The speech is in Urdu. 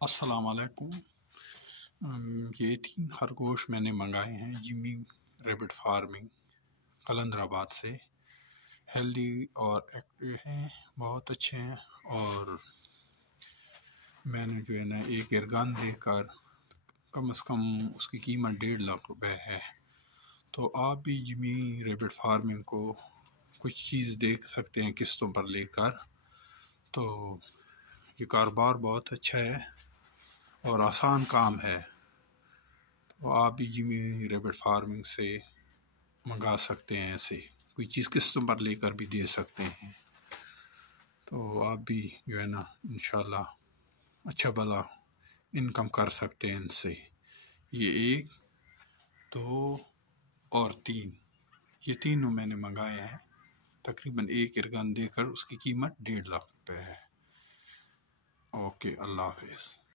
السلام علیکم۔ یہ 3 خرگوش میں نے منگائے ہیں جمی ریبٹ فارمنگ قلندر آباد سے۔ ہیلدی اور ایکٹیو ہیں، بہت اچھے ہیں، اور میں نے جو ہے نا ایک ارگان دے کر کم از کم اس کی قیمت 1.5 لاکھ روپے ہے۔ تو آپ بھی جمی ریبٹ فارمنگ کو کچھ چیز دیکھ سکتے ہیں قسطوں پر لے کر۔ تو یہ کاروبار بہت اچھا ہے اور آسان کام ہے، تو آپ بھی جمی ریبٹ فارمنگ سے منگا سکتے ہیں، ایسے کوئی چیز قسطوں پر لے کر بھی دے سکتے ہیں۔ تو آپ بھی جو ہے نا انشاءاللہ اچھا بھلا انکم کر سکتے ہیں ان سے۔ یہ 1، 2 اور 3، یہ تینوں میں نے منگائے ہیں، تقریباً ایک ارگن دے کر اس کی قیمت 1.5 لاکھ روپے ہے۔ اوکے، اللہ حافظ۔